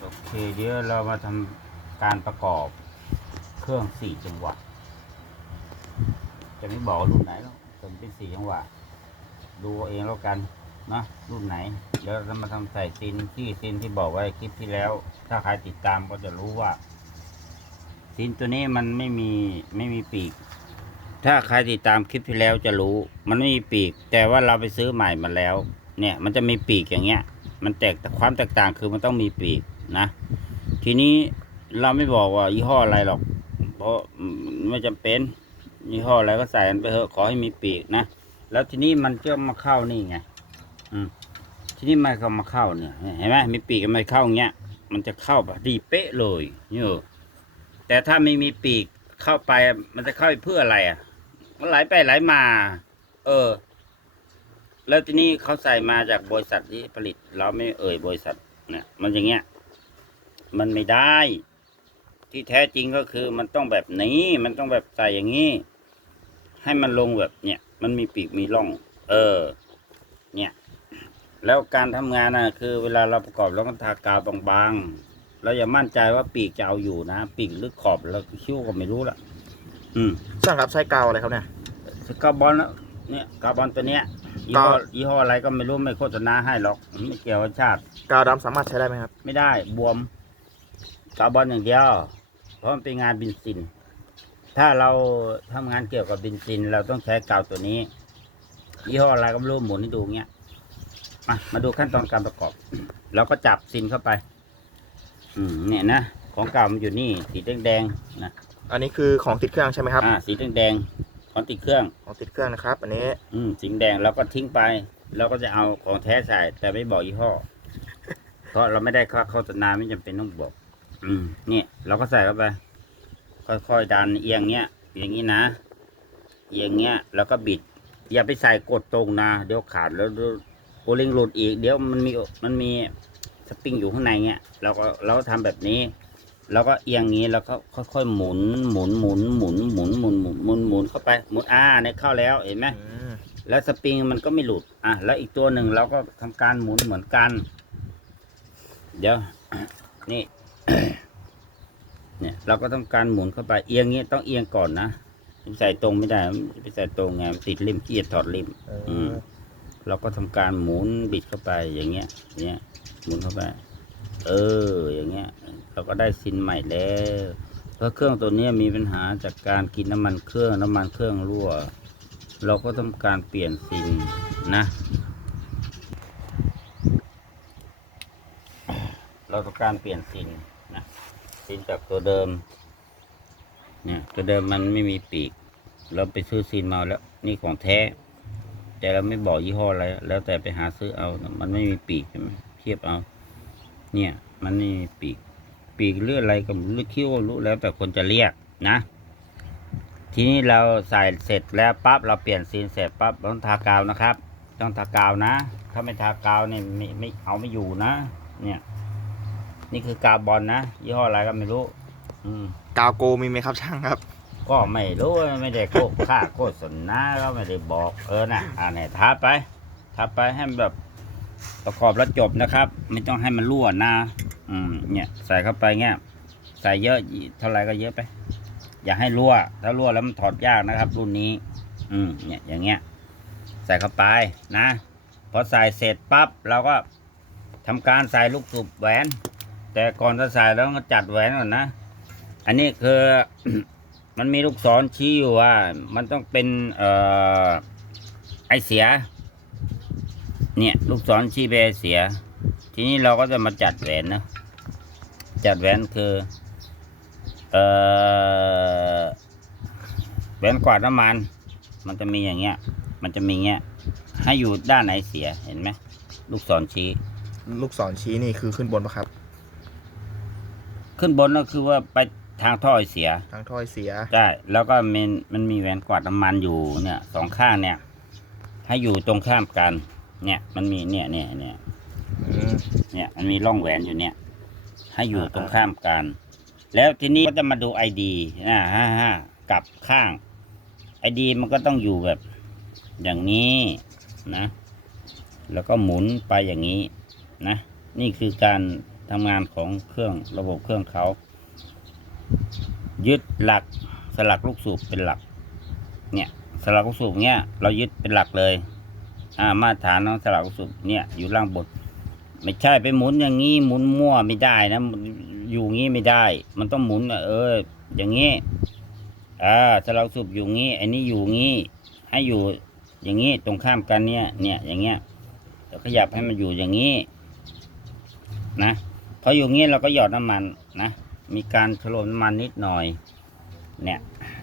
โอเคเดี๋ยวเรามาทำการประกอบเครื่องสี่จังหวะ จะไม่บอกรุ่นไหนหรอกแต่มันเป็นสี่จังหวะ ดูเองแล้วกันนะรุ่นไหนแล้วเรามาทำใส่ซินที่ซินที่บอกไว้คลิปที่แล้ว ถ้าใครติดตามก็จะรู้ว่า ซินตัวนี้มันไม่มีไม่มีปีก ถ้าใครติดตามคลิปที่แล้วจะรู้ มันไม่มีปีก แต่ว่าเราไปซื้อใหม่มาแล้ว เนี่ยมันจะมีปีกอย่างเงี้ย มันแตกความแตกต่างคือมันต้องมีปีก นะ ทีนี้เราไม่บอกว่ายี่ห้ออะไรหรอก เพราะไม่จำเป็นยี่ห้ออะไรก็ใส่กันไปเถอะขอให้มีปีกนะแล้วทีนี้มันจะมาเข้านี่ไงอืมทีนี้มันก็มาเข้าเนี่ยเห็นไหมมีปีกมันเข้าอย่างเงี้ยมันจะเข้าแบบดีเป๊ะเลยเนี่ยแต่ถ้าไม่มีปีกเข้าไปมันจะเข้าไปเพื่ออะไรอะ มันไหลไปไหลมา เออ แล้วทีนี้เขาใส่มาจากบริษัทที่ผลิต เราไม่เอ่ยบริษัท เนี่ย มันอย่างเงี้ย มันไม่ได้ ที่แท้จริงก็คือมันต้องแบบนี้ มันต้องแบบใส่อย่างนี้ ให้มันลงแบบเนี่ย มันมีปีกมีร่อง เออ เนี่ย แล้วการทำงานน่ะคือ เวลาเราประกอบเราก็ทากาวบางๆ เราอย่ามั่นใจว่าปีกจะเอาอยู่นะ ปีกหรือขอบเราคิ้วก็ไม่รู้ละอืมช่างครับใช้กาวอะไรครับเนี่ยกาบอนแล้วเนี่ยกาบอนตัวเนี้ยยี่ห้อกาวยี่ห้ออะไรก็ไม่รู้ไม่โฆษณาให้หรอก ไม่เกี่ยวกับชาติ กาวดำสามารถใช้ได้ไหมครับ ไม่ได้บวม กาบอนอย่างเดียว เพราะมันเป็นงานบินซิน ถ้าเราทำงานเกี่ยวกับบินซิน เราต้องใช้กาวตัวนี้ยี่ห้ออะไรก็ไม่รู้หมุนให้ดูเงี้ยมามาดูขั้นตอนการประกอบ เราก็จับซินเข้าไป อืมเนี่ยนะของเก่ามันอยู่นี่สีแดงๆนะอันนี้คือของติดเครื่องใช่ไหมครับอ่าสีแดงๆของติดเครื่อง ของติดเครื่องนะครับ อันนี้ อืมสีแดงเราก็ทิ้งไปเราก็จะเอาของแท้ใส่แต่ไม่บอกยี่ห้อ เพราะเราไม่ได้ค่าโฆษณาไม่จำเป็นต้องบอก อืมเนี่ยเราก็ใส่เข้าไป ค่อยๆดันเอียงเนี้ยอย่างนี้นะเอียงเนี้ยแล้วก็บิด อย่าไปใส่กดตรงนะเดี๋ยวขาดแล้วโอลิงหลุดอีก เดี๋ยวมันมีมันมีสปริงอยู่ข้างในเนี้ยเราก็เราก็ทำแบบนี้เราก็เอียงงี้แล้วก็ค่อยๆหมุนหมุนหมุนหมุนหมุนหมุนหมุนหมุนหมุนเข้าไปหมุนอ่าเนี่ยเข้าแล้วเห็นไหมอืมแล้วสปริงมันก็ไม่หลุดอะแล้วอีกตัวหนึ่งเราก็ทำการหมุนเหมือนกัน เดี๋ยวนี่ เนี่ย เราก็ทำการหมุนเข้าไปเอียงงี้ต้องเอียงก่อนนะใส่ตรงไม่ได้ไปใส่ตรงไงมันติดริมเกียร์ถอดริมเอออืมเราก็ทำการหมุนบิดเข้าไปอย่างเงี้ยอย่างเงี้ยหมุนเข้าไป เออ อย่างเงี้ย เราก็ได้ซินใหม่แล้วเพราะเครื่องตัวเนี้ยมีปัญหาจากการกินน้ำมันเครื่องน้ำมันเครื่องรั่ว เราก็ทำการเปลี่ยนซินนะเราต้องการเปลี่ยนซิน นะซินจากตัวเดิม เนี่ยตัวเดิมมันไม่มีปีก เราไปซื้อซินมาแล้ว นี่ของแท้ แต่เราไม่บอกยี่ห้ออะไร แล้วแต่ไปหาซื้อเอา มันไม่มีปีกใช่ไหมเทียบเอา เนี่ย มันไม่มีปีก ปีกเลืออะไรก็ไม่รู้คิ้วรู้แล้วแต่คนจะเรียกนะ ทีนี้เราใส่เสร็จแล้วปั๊บเราเปลี่ยนซีนเสร็จปั๊บต้องทากาวนะครับ ต้องทากาวนะ ถ้าไม่ทากาวเนี่ยไม่ไม่เอาไม่อยู่นะ เนี่ย นี่คือกาวบอลนะยี่ห้ออะไรก็ไม่รู้ อืมกาวโกมีไหมครับช่างครับ ก็ไม่รู้ไม่ได้โกค่าโฆษณาก็ไม่ได้บอกเออนะอ่าเนี่ยทาไปทาไปให้มันแบบประกอบแล้วจบนะครับ ไม่ต้องให้มันรั่วนะอืมเนี่ยใส่เข้าไปเงี้ยใส่เยอะเท่าไหร่ก็เยอะไป อย่าให้รั่ว ถ้ารั่วแล้วมันถอดยากนะครับ รุ่นนี้ อืมเนี่ยอย่างเงี้ย ใส่เข้าไปนะพอใส่เสร็จปั๊บเราก็ทำการใส่ลูกสูบแหวน แต่ก่อนจะใส่เราต้องจัดแหวนก่อนนะ อันนี้คือ มันมีลูกศรชี้อยู่ว่า มันต้องเป็นเอ่อไอเสีย เนี่ยลูกศรชี้ไปไอเสีย ทีนี้เราก็จะมาจัดแหวนนะ จัดแหวนคือ เอ่อแหวนกวาดน้ำมัน มันจะมีอย่างเงี้ย มันจะมีเงี้ย ให้อยู่ด้านไหนเสียเห็นไหมลูกศรชี้ ลูกศรชี้นี่คือขึ้นบนปะครับ ขึ้นบนก็คือว่าไปทางท่อไอเสียทางถ้อยเสีย ใช่แล้วก็มันมันมีแหวนกวาดน้ำมันอยู่เนี่ยสองข้างเนี่ย ให้อยู่ตรงข้ามกัน เนี่ยมันมีเนี่ยเนี่ยเนี่ยอืมเนี่ยมันมีร่องแหวนอยู่เนี่ย ให้อยู่ตรงข้ามกัน แล้วทีนี้ก็จะมาดูไอดีอ่าห้าห้ากลับข้างไอดีมันก็ต้องอยู่แบบอย่างนี้นะ แล้วก็หมุนไปอย่างนี้นะ นี่คือการ ทำงานของเครื่องระบบเครื่องเขา ยึดหลักสลักลูกสูบเป็นหลัก เนี่ยสลักลูกสูบเนี่ยเรายึดเป็นหลักเลย อ่ามาตรฐานของสลักลูกสูบเนี่ยอยู่ล่างบนไม่ใช่ไปหมุนอย่างนี้หมุนมั่วไม่ได้นะอยู่งี้ไม่ได้ มันต้องหมุนเออ อย่างนี้อ่าสลักลูกสูบอยู่งี้อันนี้อยู่งี้ ให้อยู่อย่างนี้ตรงข้ามกันเนี่ย เนี่ยอย่างเงี้ยขยับให้มันอยู่อย่างนี้ นะ ออยู่งี้เราก็หยอดน้ำมันนะ มีการชโลน้ำมันนิดหน่อย เนี่ย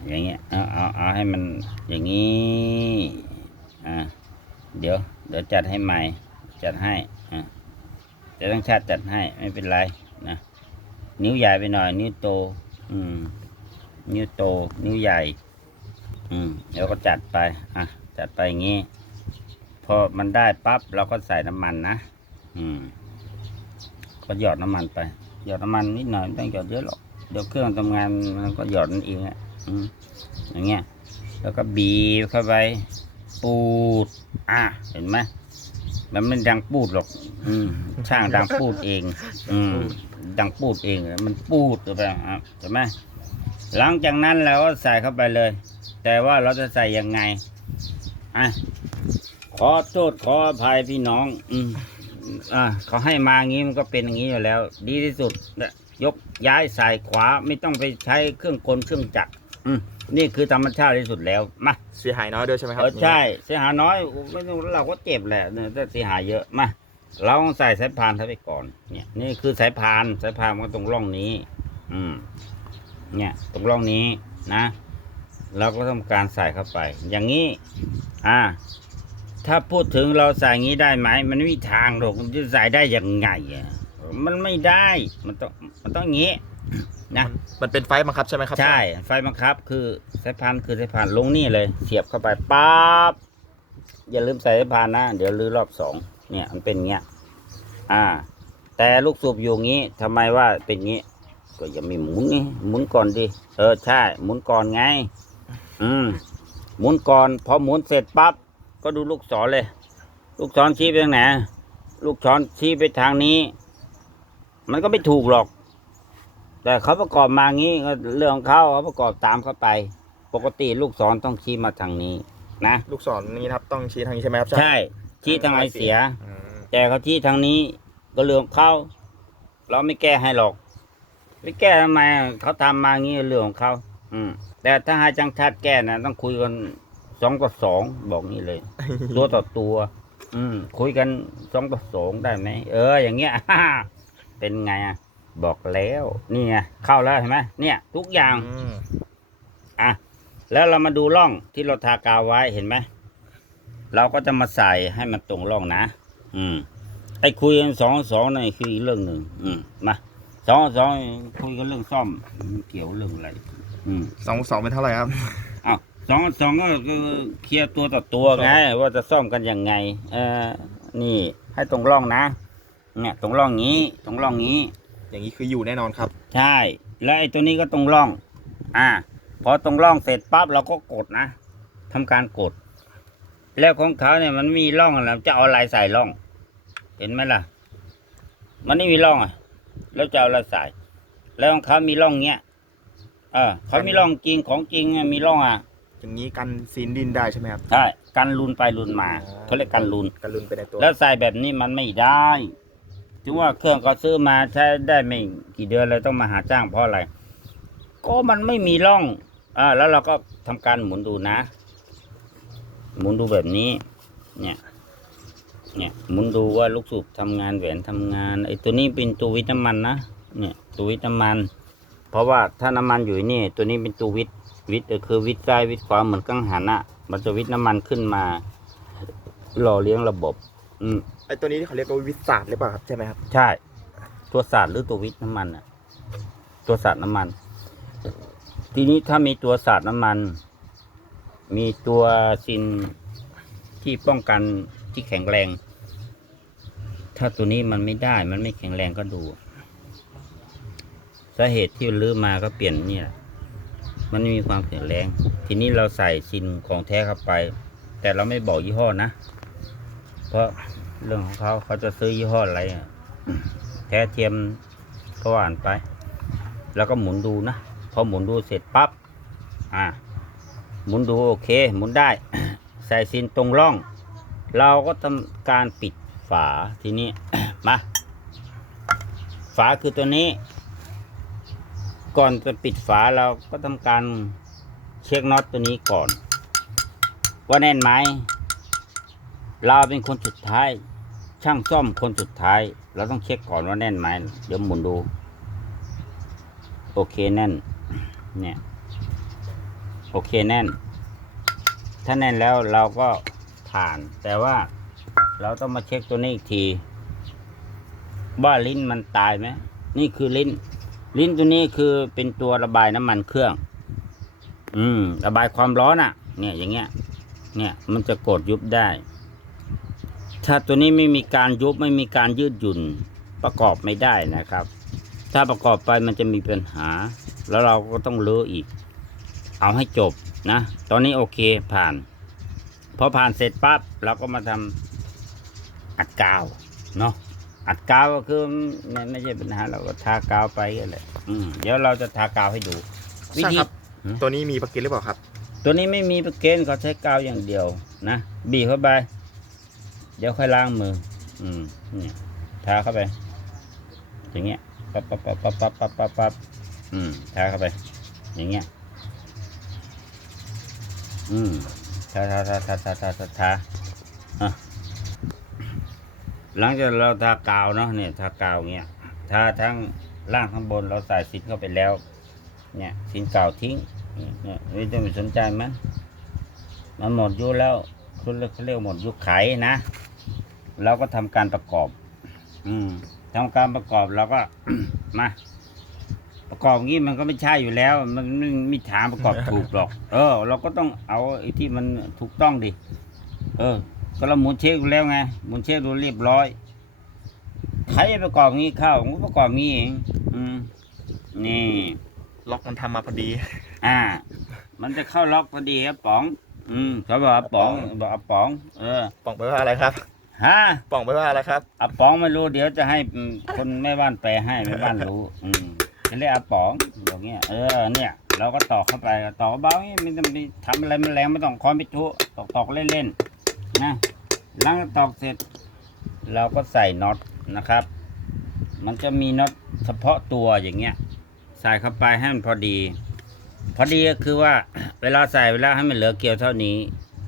อย่างเงี้ย เอาเอาเอาให้มันอย่างนี้ อ่า เดี๋ยว เดี๋ยวจัดให้ใหม่ จัดให้ อ่าจะต้องชาติจัดให้ไม่เป็นไรนะ นิ้วใหญ่ไปหน่อย นิ้วโต อืม นิ้วโต นิ้วใหญ่ อืมแล้วก็จัดไป อะ จัดไปอย่างงี้ พอมันได้ปั๊บเราก็ใส่น้ำมันนะ อืม ก็หยอดน้ำมันไป หยอดน้ำมันนิดหน่อยไม่ต้องหยอดเยอะหรอกเดี๋ยวเครื่องทำงานมันก็หยอดนั่นเองอะอืมอย่างเงี้ยแล้วก็บีบเข้าไปปูด อะเห็นไหมมันไม่ดังปูดหรอก อืมช่างดังปูดเอง อืมดังปูดเองอะมันปูดเข้าไปอะเห็นไหมหลังจากนั้นเราก็ใส่เข้าไปเลย แต่ว่าเราจะใส่ยังไงอะขอโทษขออภัยพี่น้อง อืม อะเขาให้มางี้มันก็เป็นอย่างนี้อยู่แล้ว ดีที่สุดนะยกย้ายสายขวาไม่ต้องไปใช้เครื่องกลเครื่องจักรอืมนี่คือธรรมชาติที่สุดแล้วมาเสียหายน้อยด้วยใช่ไหมครัเออใช่เสียหายน้อยไม่ต้องเราก็เจ็บแหละเนี่ยถ้าเสียหายเยอะมาเราต้องใส่สายพานเข้าไปก่อน เนี่ย นี่คือสายพานสายพานมันก็ตรงร่องนี้ อืม เนี่ย ตรงร่องนี้นะเราก็ทำการใส่เข้าไป อย่างนี้ อ่า ถ้าพูดถึงเราใส่อย่างนี้ได้ไหม มันไม่มีทางหรอกมันจะใส่ได้ยังไงอะมันไม่ได้ มันต้องมันต้องอย่างนี้นะมันเป็นไฟบังคับใช่ไหมครับใช่ไฟบังคับ คือสายพานคือสายพานลงนี่เลย เสียบเข้าไปปั๊บอย่าลืมใส่สายพานนะเดี๋ยวลื้อรอบสองเนี่ยมันเป็นเงี้ยอ่า แต่ลูกสูบอยู่งี้ทำไมว่าเป็นงี้ ก็อย่ามีหมุนนี่หมุนก่อนดิเออใช่ หมุนก่อนไง อืมหมุนก่อนพอหมุนเสร็จปั๊บ ก็ดูลูกศรเลย ลูกศรชี้ไปทางไหนลูกศรชี้ไปทางนี้ มันก็ไม่ถูกหรอก แต่เขาประกอบมางี้ก็เรื่องของเขาเขาประกอบตามเข้าไป ปกติลูกศรต้องชี้มาทางนี้ นะลูกศรนี้นะครับต้องชี้ทางนี้ใช่ไหมครับช่างใช่ชี้ทางไอเสีย อืมแต่เขาชี้ทางนี้ก็เรื่องของเขาเราไม่แก้ให้หรอกไม่แก้ทำไมอะเขาทำมางี้เรื่องของเขาอืมแต่ถ้าให้จังชาติแก้นะต้องคุยกัน สองต่อสองบอกนี่เลย ตัวต่อตัว อืม คุยกันสองต่อสองได้ไหมเออ อย่างเงี้ย เป็นไงอะบอกแล้วนี่ไงเข้าแล้วเห็นไหมเนี่ย ทุกอย่างอืมอะแล้วเรามาดูร่องที่เราทากาวไว้เห็นไหมเราก็จะมาใส่ให้มันตรงร่องนะอืมไอ้คุยกันสองสองนั่นคืออีกเรื่องหนึ่งอืมมาสองสองคุยกันเรื่องซ่อมมันเกี่ยวเรื่องอะไรอืมสองสองเป็นเท่าไหร่ครับอ้าว สองสองก็คือเคลียร์ตัวต่อตัวไงว่าจะซ่อมกันยังไง เออนี่ให้ตรงร่องนะ เนี่ย ตรงร่องนี้ตรงร่องนี้ อย่างนี้คืออยู่แน่นอนครับ ใช่ แล้วไอ้ตัวนี้ก็ตรงร่อง อ่าพอตรงร่องเสร็จปั๊บเราก็กดนะทำการกด แล้วของเขาเนี่ยมันมีร่องอะไรจะเอาอะไรใส่ร่อง เห็นไหมล่ะ มันไม่มีร่องอะ แล้วจะเอาอะไรใส่ แล้วของเขามีร่องเงี้ยเออเขามีร่องจริงของจริงอะมีร่องอะ อย่างนี้กันซีนดินได้ใช่ไหมครับ ใช่กันลุนไปลุนมาอ๋อเขาเรียกกันลุน กันลุนไปในตัวแล้วใส่แบบนี้มันไม่ได้ถึงว่าเครื่องก็ซื้อมาใช้ได้ไม่กี่เดือนเลยต้องมาหาจ้างเพราะอะไร ก็มันไม่มีร่องอ่าแล้วเราก็ทำการหมุนดูนะ หมุนดูแบบนี้ เนี่ย เนี่ย หมุนดูว่าลูกสูบทำงานแหวนทำงานไอ้ตัวนี้เป็นตัววิตน้ำมันนะ เนี่ย ตัววิตน้ำมัน เพราะว่าถ้าน้ำมันอยู่นี่ ตัวนี้เป็นตัววิต วิตก็คือวิตซ้ายวิตขวาเหมือนกังหันอะมันจะวิตน้ำมันขึ้นมาหล่อเลี้ยงระบบ อืมไอตัวนี้ที่เขาเรียกว่าวิสาดหรือเปล่าครับใช่ไหมครับใช่ ตัวสาดหรือตัววิทย์น้ำมันอะตัวสาดน้ำมัน ทีนี้ถ้ามีตัวสาดน้ำมัน มีตัวซินที่ป้องกันที่แข็งแรง ถ้าตัวนี้มันไม่ได้มันไม่แข็งแรงก็ดูสาเหตุที่ลื้อมาก็เปลี่ยนนี่แหละ มันไม่มีความแข็งแรง ทีนี้เราใส่ซินของแท้เข้าไป แต่เราไม่บอกยี่ห้อนะ เพราะเรื่องของเขาเขาจะซื้อยี่ห้ออะไรแท้เทียมก็ว่านไป แล้วก็หมุนดูนะพอหมุนดูเสร็จปั๊บอ่าหมุนดูโอเค หมุนได้ ใส่ซินตรงร่อง เราก็ทำการปิดฝาทีนี้มา ฝาคือตัวนี้ ก่อนจะปิดฝาเราก็ทำการเช็คน็อตตัวนี้ก่อน ว่าแน่นไหม เราเป็นคนสุดท้าย ช่างซ่อมคนสุดท้าย เราต้องเช็คก่อนว่าแน่นไหม เดี๋ยวหมุนดู โอเคแน่น เนี่ย โอเคแน่น ถ้าแน่นแล้วเราก็ผ่าน แต่ว่าเราต้องมาเช็คตัวนี้อีกที ว่าลิ้นมันตายไหม นี่คือลิ้น ลิ้นตัวนี้คือเป็นตัวระบายน้ำมันเครื่อง อืม ระบายความร้อนอะ่ะ เนี่ยอย่างเงี้ย เนี่ย มันจะกดยุบได้ ถ้าตัวนี้ไม่มีการยุบไม่มีการยืดหยุ่นประกอบไม่ได้นะครับ ถ้าประกอบไปมันจะมีปัญหา แล้วเราก็ต้องเลืออีก เอาให้จบนะ ตอนนี้โอเคผ่าน พอผ่านเสร็จปั๊บเราก็มาทำอัดกาวเนาะ อัดกาวก็คือไม่ไม่ใช่ปัญหาเราก็ทากาวไปกันแหละอืมเดี๋ยวเราจะทากาวให้ดู วิช่างธีครับตัวนี้มีประกันหรือเปล่าครับ ตัวนี้ไม่มีประเกนเขาใช้กาวอย่างเดียวนะบีบเข้าไป เดี๋ยวค่อยล้างมือ อืมเนี่ยทาเข้าไป อย่างเงี้ยปั๊บปั๊บปั๊บปั๊บปั๊บปั๊บปั๊บปั๊บอืมทาเข้าไป อย่างเงี้ย อืมทาทาทาทาทาทาทาทาอะ หลังจากเราทากาวเนาะเนี่ยทากาวเงี้ยทาทั้งล่างข้างบนเราใส่สินเข้าไปแล้ว เนี่ยสินเก่าทิ้งเนี่ยไม่ต้องไปสนใจมันมันหมดยุคแล้วคุณเขาเรียกหมดยุคไขนะเราก็ทำการประกอบ อืมทำการประกอบเราก็มาประกอบงี้มันก็ไม่ใช่อยู่แล้ว มันไม่มีทางประกอบถูกหรอก เออ เราก็ต้องเอาไอ้ที่มันถูกต้องดิเออ ก็เราหมุนเช็คดูแล้วไงหมุนเช็คดูเรียบร้อยใครจะประกอบงี้เข้าผมก็ประกอบงี้เองอืมนี่ล็อกมันทำมาพอดี อ่า มันจะเข้าล็อกพอดีครับป๋อง อืมเขาบอกว่าป๋องบอกอาป๋อง เออป่องไปว่าอะไรครับ ฮะป่องไปว่าอะไรครับ อาป๋องไม่รู้เดี๋ยวจะให้อืมคนแม่บ้านแปลให้แม่บ้านรู้ อืมจะเรียกอาป๋องอย่างเงี้ยเออเนี่ย เราก็ตอกเข้าไปตอกเบาๆนี่ไม่ต้องไปทำอะไรมันแรงไม่ต้องคอนไปทุตอกตอกเล่นๆ นะหลังจากตอกเสร็จ เราก็ใส่น็อตนะครับ มันจะมีน็อตเฉพาะตัวอย่างเงี้ย ใส่เข้าไปให้มันพอดี พอดีก็คือว่า เวลาใส่เวลาให้มันเหลือเกลียวเท่านี้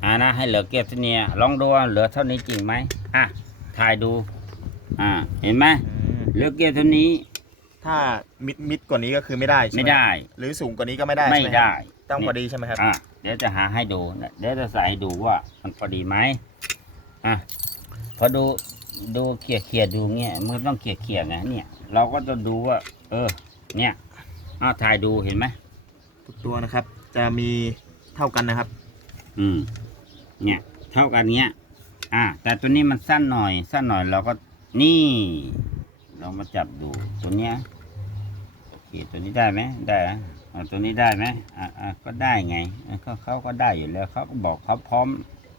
อ่านะให้เหลือเกลียวเท่านี้ลองดูว่าเหลือเท่านี้จริงไหมอะถ่ายดู อ่า เห็นไหมเหลือเกลียวเท่านี้ ถ้ามิดมิดกว่านี้ก็คือไม่ได้ใช่หไม่ได้ หรือสูงกว่านี้ก็ไม่ได้ไม่ใช่หครับได้ ต้องพอดีใช่ไหมครับ อะเดี๋ยวจะหาให้ดูนะเดี๋ยวจะใส่ให้ดูว่ามันพอดีไหมอะพอดูดูเขี่ยเขี่ยๆดูเงี้ยมันต้องเขี่ยเขี่ยๆไงเนี่ย เราก็จะดูว่า เออ เนี่ยอ้าวถ่ายดูเห็นไหมทุกตัวนะครับ จะมีเท่ากันนะครับ อืม เนี่ยเท่ากันเนี้ย อ่าแต่ตัวนี้มันสั้นหน่อย สั้นหน่อยเราก็นี่เรามาจับดูตัวเนี้ยโอเคตัวนี้ได้ไหมได้อะอ่า ตัวนี้ได้ไหมอ่าอ่าก็ได้ไงอ่าเขาเขาก็ได้อยู่แล้วเขาก็บอกเขาพร้อม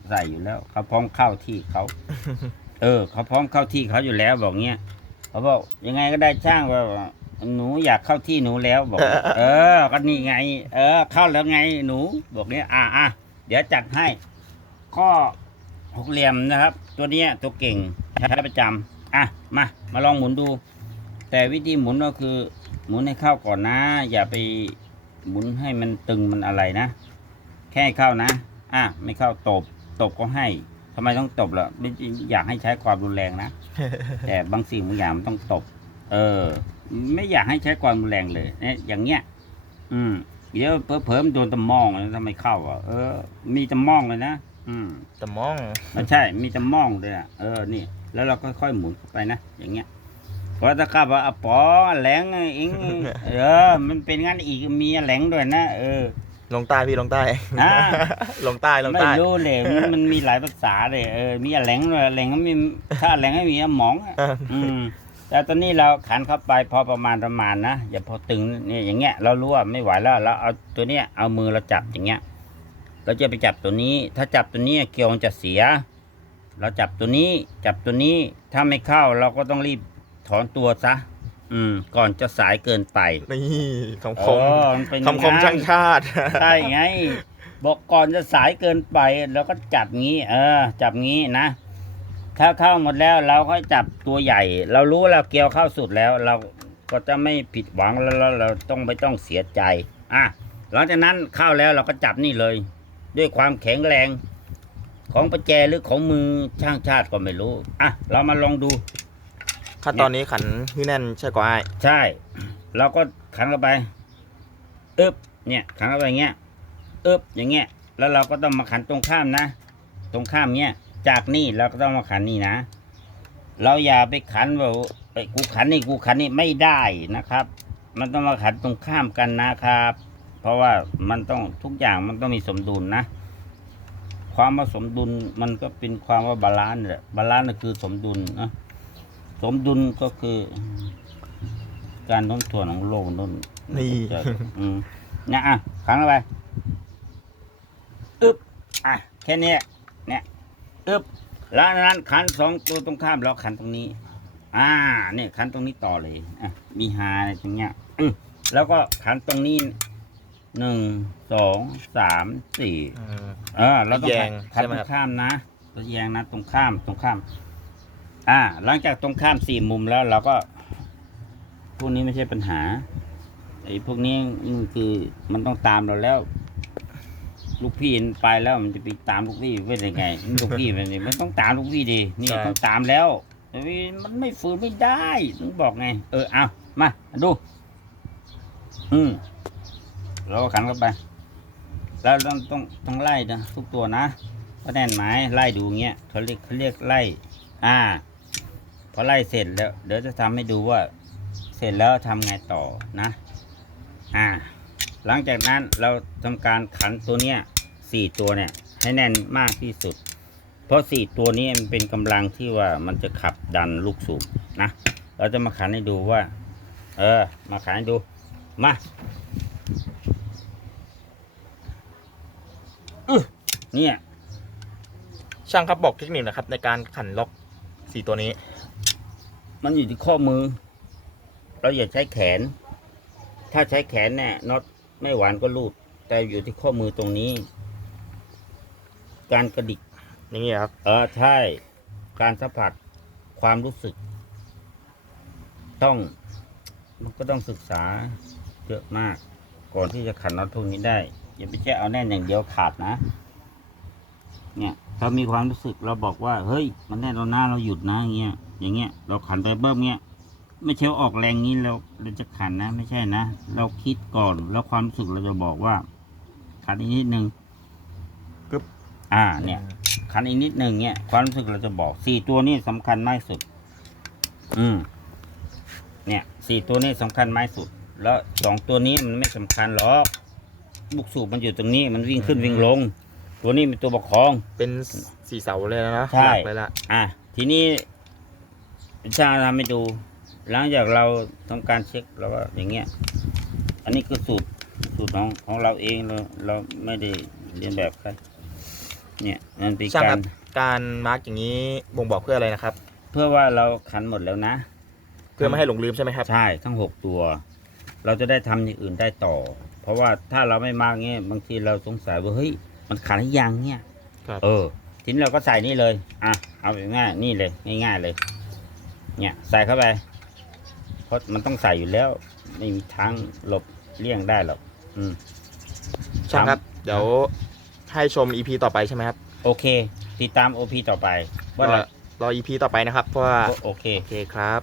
ใส่อยู่แล้วเขาพร้อมเข้าที่เขาเออเขาพร้อมเข้าที่เขาอยู่แล้วบอกเงี้ยเขาบอกยังไงก็ได้ช่างว่าหนูอยากเข้าที่หนูแล้วบอก เออ ก็นี่ไง เออ เข้าแล้วไงหนู บอกเนี้ยอ่าอะเดี๋ยวจัดให้ ข้อหกเหลี่ยมนะครับ ตัวเนี้ยตัวเก่งใช้ประจำอะมามาลองหมุนดู แต่วิธีหมุนก็คือ หมุนให้เข้าก่อนนะ อย่าไป หมุนให้มันตึงมันอะไรนะ แค่ให้เข้านะ อะไม่เข้าตบ ตบก็ให้ทำไมต้องตบล่ะไม่อยากให้ใช้ความรุนแรงนะ แต่บางสิ่งบางอย่างมันต้องตบ เออ ไม่อยากให้ใช้ความรุนแรงเลย เนี่ย อย่างเงี้ย อืม เดี๋ยวเผลอๆมันโดนตะมองแล้วทำไมเข้าอะ เออ มีตะมองเลยนะ อืมแต่มองไม่ใช่ มีตะมองเลยอะ เออ นี่ แล้วเราค่อยๆหมุนเข้าไปนะ อย่างเงี้ย เพราะถ้าข้าว่าอะป๋อแหลงเองเออ มันเป็นงั้นอีกมีแหลงด้วยนะเออ ลงใต้พี่ลงใต้อ่าลงใต้ลงไม่ใต้รู้เลยมันมันมีหลายภาษาเลยเออมีแหลงด้วยแหลงก็มีถ้าแหลงไม่มีหมองอะอืมแต่ตอนนี้เราขันเข้าไปพอประมาณประมาณนะอย่าพอตึงเนี่ยอย่างเงี้ยเรารู้ว่าไม่ไหวแล้วเราเอาตัวเนี้ยเอามือเราจับอย่างเงี้ยเราจะไปจับตัวนี้ ถ้าจับตัวนี้เกลียวมันจะเสีย เราจับตัวนี้จับตัวนี้ถ้าไม่เข้าเราก็ต้องรีบ ถอนตัวซะ อืม ก่อนจะสายเกินไปนี่คำคโอ้มมันเป็นอย่คำคมช่างชาติ ใช่ไง บอกก่อนจะสายเกินไป แล้วก็จับงี้ เออ จับงี้นะ ถ้าเข้าหมดแล้วเราค่อยจับตัวใหญ่ เรารู้เราเกี่ยวเข้าสุดแล้ว เราก็จะไม่ผิดหวังแล้วแล้วเราต้องไม่ต้องเสียใจ อะหลังจากนั้นเข้าแล้วเราก็จับนี่เลย ด้วยความแข็งแรง ของประแจหรือของมือช่างชาติก็ไม่รู้ อะ เรามาลองดู ขั้นตอนนี้ขันที่แน่นใช่กว่าไอ้ใช่เราก็ขันเข้าไปอึบเนี่ยขันเข้าไปอย่างเงี้ยอึบอย่างเงี้ย แล้วเราก็ต้องมาขันตรงข้ามนะ ตรงข้ามเนี้ยจากนี่เราก็ต้องมาขันนี่นะ เราอย่าไปขันว่าไปกูขันนี่กูขันนี่ไม่ได้นะครับ มันต้องมาขันตรงข้ามกันนะครับ เพราะว่ามันต้องทุกอย่างมันต้องมีสมดุลนะความว่าสมดุลมันก็เป็นความว่าบาลานซ์แหละบาลานซ์ก็คือสมดุลนะ สมดุลก็คือ การโน้มถ่วงของโลกนั่นนี่อืมเนี่ยอะขังเข้าไปอึบอะแค่เนี้ยเนี่ยอึบแล้วจากนั้นขันสองตัวตรงข้ามเราขันตรงนี้ อ่าเนี่ยขันตรงนี้ต่อเลยอะมีหาอะไรตรงเนี้ยอืมแล้วก็ขันตรงนี้หนึ่งสองสามสี่อืมเออเราต้องแยงขัดใช่ไหมตรครับ งข้ามนะตัวแยงนะตรงข้ามตรงข้าม อ่า หลังจากตรงข้ามสี่มุมแล้วเราก็ พวกนี้ไม่ใช่ปัญหาไอ้พวกนี้อืมคือมันต้องตามเราแล้ว ลูกพี่ไปแล้วมันจะไปตามลูกพี่เป็นยังไงลูกพี่มันนี่มันต้องตามลูกพี่ดีนี่ใช่ต้องตามแล้วแต่ว่ามันไม่ฝืนไม่ได้ต้องบอกไง เออเอามา ดู อืมเราก็ขันเข้าไป แล้วต้องต้องต้องไล่นะทุกตัวนะว่าแน่นไหมไล่ดูเงี้ยเขาเรียกเขาเรียกไล่ อ่า พอไล่เสร็จแล้ว เดี๋ยวจะทำให้ดูว่า เสร็จแล้วทำไงต่อนะ อ่า หลังจากนั้นเราทำการขันตัวเนี้ยสี่ตัวเนี่ย ให้แน่นมากที่สุด เพราะสี่ตัวนี้มันเป็นกำลังที่ว่ามันจะขับดันลูกสูบนะ เราจะมาขันให้ดูว่า เออ มาขันให้ดู มาอึ๊ะเนี่ย ช่างครับบอกเทคนิคนะครับในการขันล็อกสี่ตัวนี้ มันอยู่ที่ข้อมือ เราอย่าใช้แขน ถ้าใช้แขนเนี่ยน็อตไม่หวานก็รูด แต่อยู่ที่ข้อมือตรงนี้ การกระดิกอย่างนี้ครับเออใช่ การสัมผัสความรู้สึก ต้อง มันก็ต้องศึกษาเยอะมาก ก่อนที่จะขันน็อตพวกนี้ได้ อย่าไปแค่เอาแน่นอย่างเดียวขาดนะ เนี่ยถ้ามีความรู้สึกเราบอกว่า เฮ้ย มันแน่นเราหน้าเราหยุดนะอย่างเงี้ย อย่างเงี้ย เราขันไปเบิ้มเงี้ย ไม่ใช่ว่าออกแรงงี้เราเราจะขันนะ ไม่ใช่นะ เราคิดก่อนแล้วความรู้สึกเราจะบอกว่า ขันอีกนิดนึงกึ๊บอ่า เนี่ย ขันอีกนิดหนึ่งเนี่ยความรู้สึกเราจะบอกสี่ตัวนี้สำคัญมากที่สุด อืม เนี่ยสี่ตัวนี้สำคัญมากที่สุด แล้วสองตัวนี้มันไม่สำคัญหรอกลูกสูบมันอยู่ตรงนี้มันวิ่งขึ้นวิ่งลง ตัวนี้เป็นตัวประคอง เป็นสี่เสาเลยนะใช่หลักเลยละอะทีนี้ ช่างทำให้ดู หลังจากเราทำการเช็คแล้วว่าอย่างเงี้ย อันนี้คือสูตรสูตรของของเราเองเราเราไม่ได้เรียนแบบใครเนี่ยมันเป็นช่างกาครรับการมาร์กอย่างนี้บ่งบอกเพื่ออะไรนะครับ เพื่อว่าเราขันหมดแล้วนะ เพื่อไม่ให้หลงลืมใช่ไหมครับ ใช่ทั้งหกตัว เราจะได้ทำอย่างอื่นได้ต่อ เพราะว่าถ้าเราไม่มาเงี้ยบางทีเราสงสัยว่าเฮ้ยมันขันให้ยังเนี่ยครับ เออทีนี้เราก็ใส่นี่เลย อะเอาแบบง่ายนี่เลยง่ายๆเลย เนี่ยใส่เข้าไป เพราะมันต้องใส่อยู่แล้ว ไม่มีทางหลบเลี่ยงได้หรอกอืม ช่างครับครับเดี๋ยวให้ชม EP ต่อไปใช่ไหมครับโอเค ติดตามโอพีต่อไปรว่าอเรารอ EP ต่อไปนะครับ เพราะว่าโอเค โอเคครับ